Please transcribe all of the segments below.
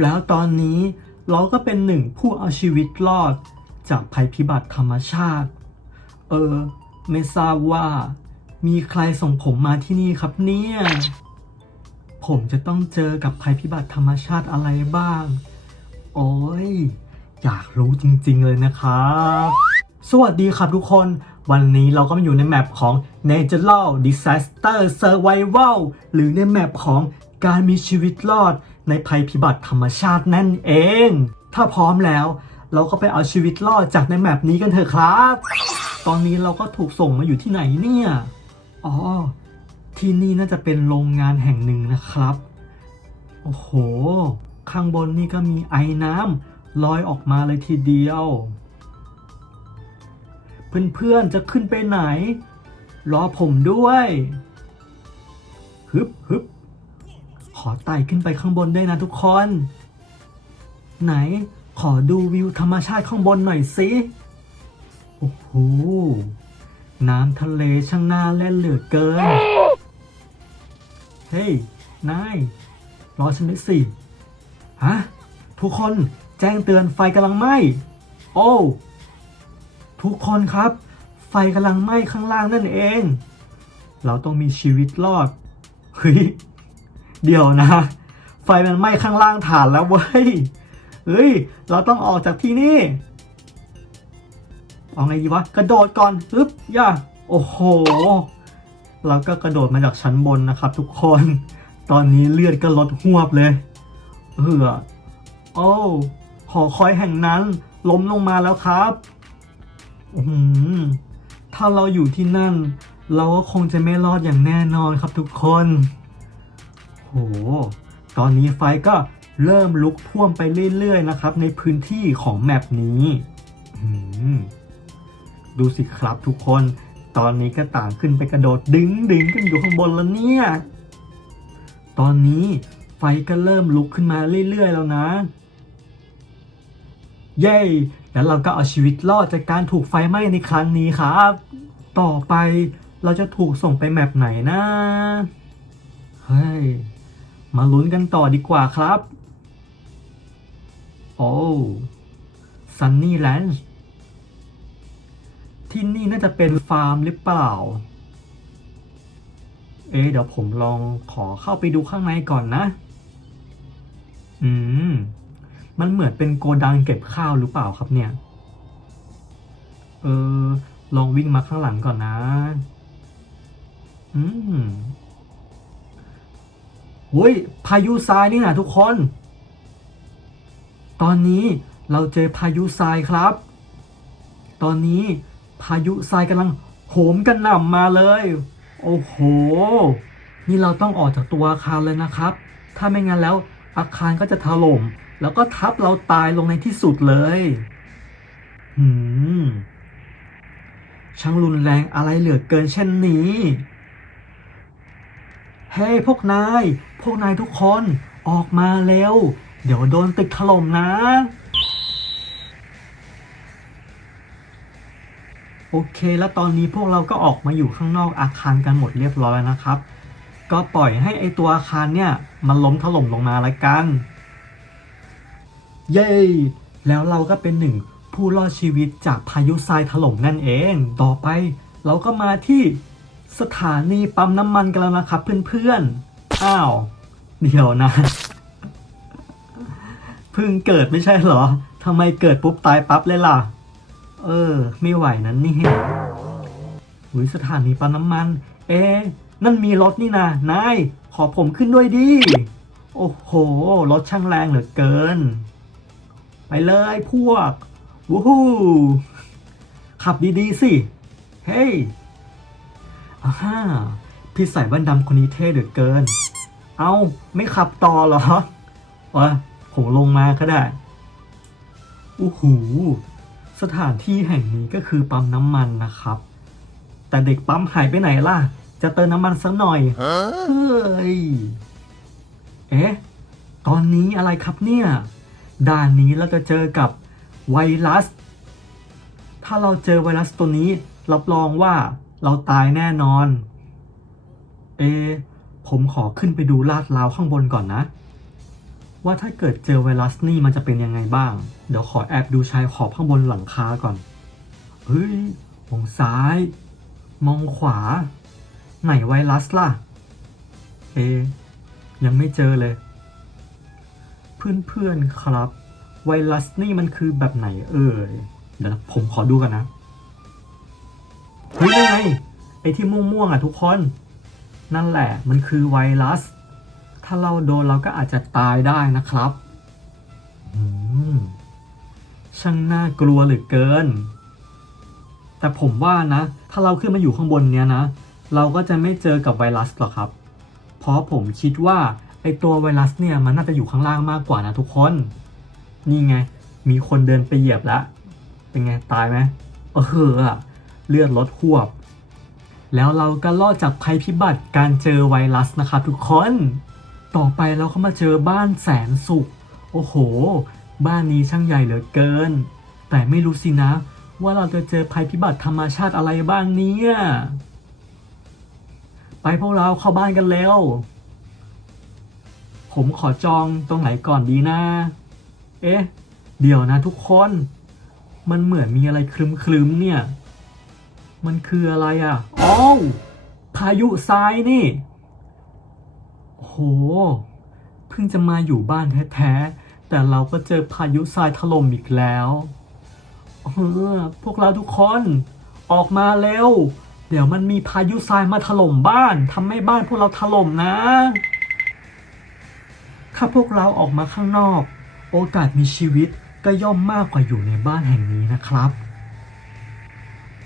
แล้วตอนนี้เราก็เป็นหนึ่งผู้เอาชีวิตรอดจากภัยพิบัติธรรมชาติ เออ ไม่ทราบว่ามีใครส่งผมมาที่นี่ครับเนี่ย ผมจะต้องเจอกับภัยพิบัติธรรมชาติอะไรบ้าง โอ้ย อยากรู้จริงๆเลยนะครับ สวัสดีครับทุกคน วันนี้เราก็มาอยู่ในแมปของ Natural Disaster Survival หรือในแมปของการมีชีวิตรอด ในภัยพิบัติธรรมชาตินั่นเอง ถ้าพร้อมแล้ว เราก็ไปเอาชีวิตรอดจากในแมปนี้กันเถอะครับ ตอนนี้เราก็ถูกส่งมาอยู่ที่ไหนเนี่ย อ๋อ ที่นี่น่าจะเป็นโรงงานแห่งหนึ่งนะครับ โอ้โห ข้างบนนี่ก็มีไอ้น้ำลอยออกมาเลยทีเดียว เพื่อนๆจะขึ้นไปไหน รอผมด้วย ฮึบฮึบ อไต่ขึ้นไปข้างบนได้นะทุกคน ไหนขอดูวิวธรรมชาติข้างบนหน่อยสิโอ้โหน้ำทะเลช่างน่าเล่นเหลือเกิน เฮ้ย นาย รอฉันด้วยสิ ฮะ ทุกคนแจ้งเตือนไฟกำลังไหม้ โอ้ ทุกคนครับ ไฟกำลังไหม้ข้างล่างนั่นเอง เราต้องมีชีวิตรอด เฮ้ย เดี๋ยวนะ ไฟมันไหม้ข้างล่างฐานแล้วเว้ย เฮ้ย เราต้องออกจากที่นี่ เอาไงดีวะ กระโดดก่อนอึ๊บย่า โอ้โห เราก็กระโดดมาจากชั้นบนนะครับ ทุกคน ตอนนี้เลือดก็ลดหวบเลยเออโอ้หอคอยแห่งนั้น ล้มลงมาแล้วครับ อืมถ้าเราอยู่ที่นั่น เราก็คงจะไม่รอดอย่างแน่นอนครับทุกคน ตอนนี้ไฟก็เริ่มลุกท่วมไปเรื่อยๆนะครับ ในพื้นที่ของแมปนี้ดูสิครับทุกคน ตอนนี้ก็ต่างขึ้นไปกระโดดดึงดึงกันอยู่ข้างบนแล้วเนี่ย ตอนนี้ไฟก็เริ่มลุกขึ้นมาเรื่อยๆแล้วนะ เย้ แล้วเราก็เอาชีวิตรอดจากการถูกไฟไหม้ในครั้งนี้ครับ ต่อไปเราจะถูกส่งไปแมปไหนนะ เฮ้ย มาลุ้นกันต่อดีกว่าครับ โอ้ซันนี่แลนด์ที่นี่น่าจะเป็นฟาร์มหรือเปล่า เอ๊เดี๋ยวผมลองขอเข้าไปดูข้างในก่อนนะ อืม มันเหมือนเป็นโกดังเก็บข้าวหรือเปล่าครับเนี่ย เออ ลองวิ่งมาข้างหลังก่อนนะ อืม หุ้ยพายุทรายนี่นะทุกคน ตอนนี้เราเจอพายุทรายครับ ตอนนี้พายุทรายกำลังโหมกันหน่ำมาเลย โอ้โห นี่เราต้องออกจากตัวอาคารเลยนะครับ ถ้าไม่งั้นแล้วอาคารก็จะถล่ม แล้วก็ทับเราตายลงในที่สุดเลย หืม ช่างรุนแรงอะไรเหลือเกินเช่นนี้ เฮ้ยพวกนาย พวกนายทุกคนออกมาเร็ว เดี๋ยวโดนตึกถล่มนะ โอเค แล้วตอนนี้พวกเราก็ออกมาอยู่ข้างนอกอาคารกันหมดเรียบร้อยแล้วนะครับ ก็ปล่อยให้ไอตัวอาคารเนี่ย มันล้มถล่มลงมาละกัน เย้ แล้วเราก็เป็นหนึ่งผู้รอดชีวิตจากพายุทรายถล่มนั่นเอง ต่อไปเราก็มาที่ สถานีปั๊มน้ำมันกันแล้วนะครับเพื่อนๆ อ้าว เดี๋ยวนะ เพิ่งเกิดไม่ใช่เหรอ ทำไมเกิดปุ๊บตายปั๊บเลยล่ะ เออ ไม่ไหวนั้นนี่อุ้ยสถานีปั๊มน้ำมัน เอ๊นั่นมีรถนี่นะนาย ขอผมขึ้นด้วยดิ โอ้โห รถช่างแรงเหลือเกิน ไปเลยพวก วู้ฮู้ขับดีๆสิ เฮ้ยอา ฮ่าพี่ใส่แว่นดำคนนี้เท่เหลือเกิน เอาไม่ขับต่อเหรอวะผมลงมาก็ได้อู้หูสถานที่แห่งนี้ก็คือปั๊มน้ำมันนะครับ แต่เด็กปั๊มหายไปไหนล่ะ จะเติมน้ำมันสักหน่อย เฮ้ย เอ๊ะ ตอนนี้อะไรครับเนี่ย ด่านนี้เราจะเจอกับไวรัส ถ้าเราเจอไวรัสตัวนี้ รับรองว่า เราตายแน่นอน เอ ผมขอขึ้นไปดูลาดราวข้างบนก่อนนะ ว่าถ้าเกิดเจอไวรัสนี่มันจะเป็นยังไงบ้าง เดี๋ยวขอแอบดูชายขอบข้างบนหลังคาก่อน เฮ้ย มองซ้าย มองขวา ไหนไวรัสล่ะ เอ ยังไม่เจอเลย เพื่อนๆครับ ไวรัสนี่มันคือแบบไหนเอ่ย เดี๋ยวผมขอดูกันนะ เฮ้ยยังไงไอ้ที่ม่วงๆอะทุกคน นั่นแหละมันคือไวรัส ถ้าเราโดนเราก็อาจจะตายได้นะครับอืมช่างน่ากลัวเหลือเกิน แต่ผมว่านะ ถ้าเราขึ้นมาอยู่ข้างบนเนี้ยนะ เราก็จะไม่เจอกับไวรัสหรอกครับ เพราะผมคิดว่าไอตัวไวรัสเนี่ยมันน่าจะอยู่ข้างล่างมากกว่านะทุกคน นี่ไง มีคนเดินไปเหยียบแล้ว เป็นไงตายไหมเอออะ เลือดลดหวบ แล้วเราก็รอดจากภัยพิบัติการเจอไวรัสนะครับทุกคน ต่อไปเราก็มาเจอบ้านแสนสุข โอ้โห บ้านนี้ช่างใหญ่เหลือเกิน แต่ไม่รู้สินะ ว่าเราจะเจอภัยพิบัติธรรมชาติอะไรบ้างเนี่ยไปพวกเราเข้าบ้านกันเร็ว ผมขอจองตรงไหนก่อนดีนะ เอ๊ะ เดี๋ยวนะทุกคน มันเหมือนมีอะไรคลึมๆเนี่ย มันคืออะไรอะอ้าวพายุทรายนี่โห เพิ่งจะมาอยู่บ้านแท้ๆ แต่เราก็เจอพายุทรายถล่มอีกแล้วเออพวกเราทุกคนออกมาเร็ว เดี๋ยวมันมีพายุทรายมาถล่มบ้านทำให้บ้านพวกเราถล่มนะ ถ้าพวกเราออกมาข้างนอก โอกาสมีชีวิตก็ย่อมมากกว่าอยู่ในบ้านแห่งนี้นะครับเพ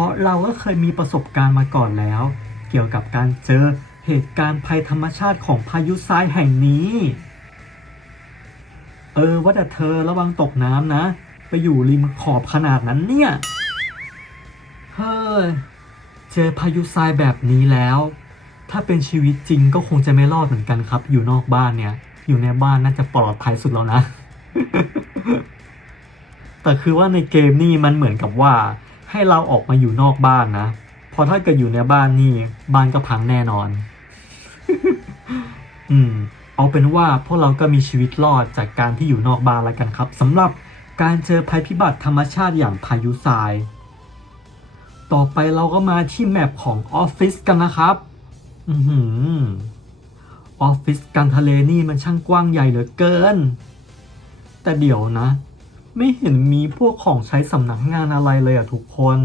ราะเราก็เคยมีประสบการณ์มาก่อนแล้ว เกี่ยวกับการเจอเหตุการณ์ภัยธรรมชาติของพายุทรายแห่งนี้ เออว่าแต่เธอระวังตกน้ำนะ ไปอยู่ริมขอบขนาดนั้นเนี่ย เฮ้ย เจอพายุทรายแบบนี้แล้ว ถ้าเป็นชีวิตจริงก็คงจะไม่รอดเหมือนกันครับ อยู่นอกบ้านเนี่ย อยู่ในบ้านน่าจะปลอดภัยสุดแล้วนะ แต่คือว่าในเกมนี่มันเหมือนกับว่า ให้เราออกมาอยู่นอกบ้านนะพราะถ้าเกิดอยู่ในบ้านนี่บ้านก็พังแน่นอน อืม เอาเป็นว่าพวกเราก็มีชีวิตรอดจากการที่อยู่นอกบ้านแล้วกันครับสำหรับการเจอภัยพิบัติธรรมชาติอย่างพายุทราย ต่อไปเราก็มาที่แมปของออฟฟิศกันนะครับ อือหืออฟฟิศการทะเลนี่มันช่างกว้างใหญ่เหลือเกิน แต่เดี๋ยวนะ ไม่เห็นมีพวกของใช้สำนักงานอะไรเลยอะทุกคน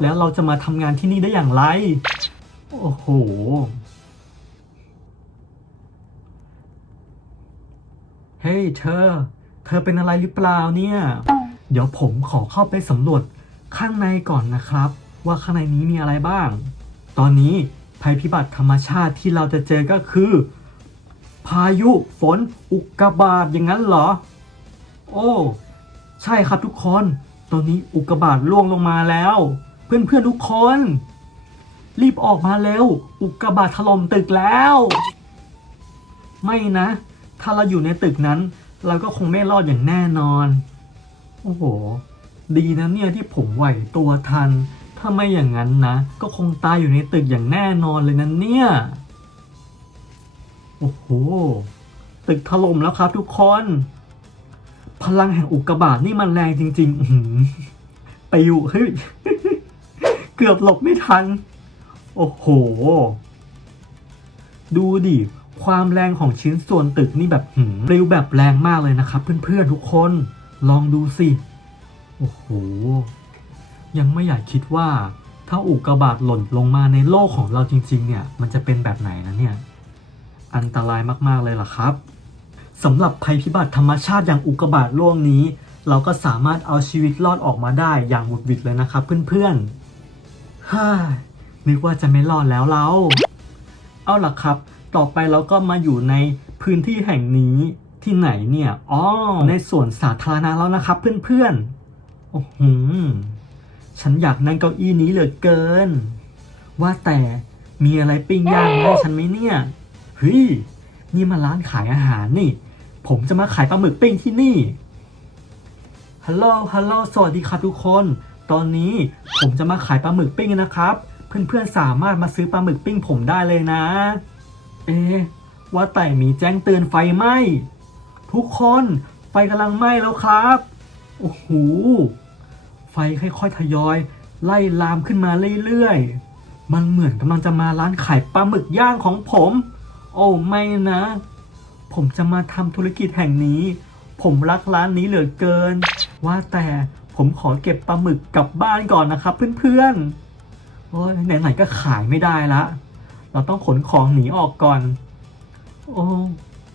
แล้วเราจะมาทำงานที่นี่ได้อย่างไร โอ้โห เฮ้ยเธอ เธอเป็นอะไรหรือเปล่าเนี่ย เดี๋ยวผมขอเข้าไปสำรวจข้างในก่อนนะครับ ว่าข้างในนี้มีอะไรบ้าง ตอนนี้ภัยพิบัติธรรมชาติที่เราจะเจอก็คือ พายุฝนอุกกาบาตอย่างนั้นเหรอ โอ้ ใช่ครับทุกคน ตอนนี้อุกกาบาตล่วงลงมาแล้ว เพื่อนๆทุกคน รีบออกมาเร็ว อุกกาบาตถล่มตึกแล้ว ไม่นะ ถ้าเราอยู่ในตึกนั้น เราก็คงไม่รอดอย่างแน่นอน โอ้โห ดีนะเนี่ยที่ผมไหวตัวทัน ถ้าไม่อย่างนั้นนะ ก็คงตายอยู่ในตึกอย่างแน่นอนเลยนะเนี่ย โอ้โห ตึกถล่มแล้วครับทุกคน พลังแห่งอุกกาบาตนี่มันแรงจริงๆอืไปอยู่เฮ้ยเกือบหลบไม่ทัน โอ้โห ดูดิความแรงของชิ้นส่วนตึกนี่แบบหืมปลิวแบบแรงมากเลยนะครับ เพื่อนๆทุกคน ลองดูสิ โอ้โห ยังไม่อยากคิดว่า ถ้าอุกกาบาตหล่นลงมาในโลกของเราจริง ๆ เนี่ย มันจะเป็นแบบไหนนะเนี่ย อันตรายมากๆเลยล่ะครับ สำหรับภัยพิบัติธรรมชาติอย่างอุกกาบาตล่วงนี้ เราก็สามารถเอาชีวิตรอดออกมาได้อย่างหวุดหวิดเลยนะครับเพื่อนๆฮ่านึกว่าจะไม่รอดแล้วเรา เอาล่ะครับ ต่อไปเราก็มาอยู่ในพื้นที่แห่งนี้ที่ไหนเนี่ยอ๋อในสวนสาธารณะแล้วนะครับเพื่อนๆโอ้โหฉันอยากนั่งเก้าอี้นี้เหลือเกิน ว่าแต่มีอะไรปิ้งย่างให้ฉันไหมเนี่ยเฮ้ยนี่มาร้านขายอาหารนี่ ผมจะมาขายปลาหมึกปิ้งที่นี่ ฮัลโหล ฮัลโหล สวัสดีครับทุกคน ตอนนี้ผมจะมาขายปลาหมึกปิ้งนะครับ เพื่อนๆสามารถมาซื้อปลาหมึกปิ้งผมได้เลยนะ เอ๊ะว่าแต่มีแจ้งเตือนไฟไหม้ ทุกคนไฟกำลังไหม้แล้วครับ โอ้โห ไฟค่อยๆทยอย ไล่ลามขึ้นมาเรื่อยๆ มันเหมือนกำลังจะมาร้านขายปลาหมึกย่างของผม โอ้ไม่นะ ผมจะมาทำธุรกิจแห่งนี้ ผมรักร้านนี้เหลือเกิน ว่าแต่ผมขอเก็บปลาหมึกกลับบ้านก่อนนะครับเพื่อนๆ โอ้ยไหนๆก็ขายไม่ได้ละ เราต้องขนของหนีออกก่อน โอ้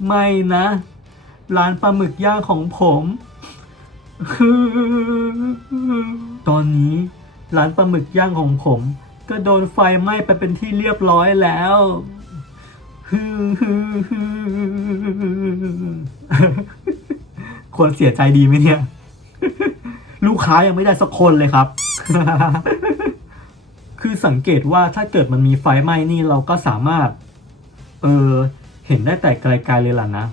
ไม่นะ ร้านปลาหมึกย่างของผมตอนนี้ร้านปลาหมึกย่างของผม ก็โดนไฟไหม้ไปเป็นที่เรียบร้อยแล้ว ควรเสียใจดีไหมเนี่ย ลูกค้ายังไม่ได้สักคนเลยครับ คือสังเกตว่าถ้าเกิดมันมีไฟไหม้นี่เราก็สามารถ เออเห็นได้แต่ไกลๆเลยล่ะนะ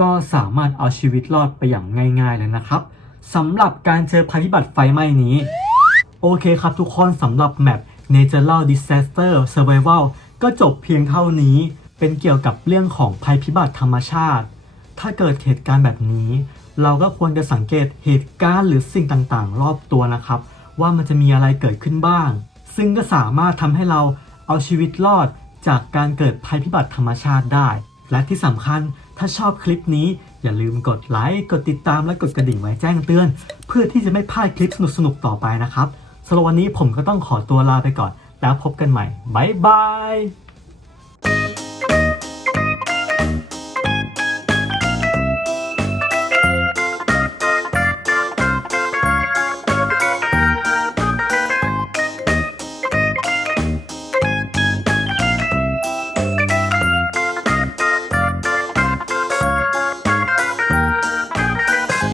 ก็สามารถเอาชีวิตรอดไปอย่างง่ายๆเลยนะครับสำหรับการเจอภัยพิบัติไฟไหม้นี้ โอเคครับทุกคนสำหรับแมป Natural Disaster Survival ก็จบเพียงเท่านี้ เป็นเกี่ยวกับเรื่องของภัยพิบัติธรรมชาติ ถ้าเกิดเหตุการณ์แบบนี้ เราก็ควรจะสังเกตเหตุการณ์หรือสิ่งต่างๆ รอบตัวนะครับ ว่ามันจะมีอะไรเกิดขึ้นบ้าง ซึ่งก็สามารถทำให้เราเอาชีวิตรอดจากการเกิดภัยพิบัติธรรมชาติได้ และที่สำคัญถ้าชอบคลิปนี้อย่าลืมกดไลค์ กดติดตามและกดกระดิ่งไว้แจ้งเตือน เพื่อที่จะไม่พลาดคลิปสนุกๆต่อไปนะครับสำหรับวันนี้ผมก็ต้องขอตัวลาไปก่อน แล้วพบกันใหม่ บ๊ายบาย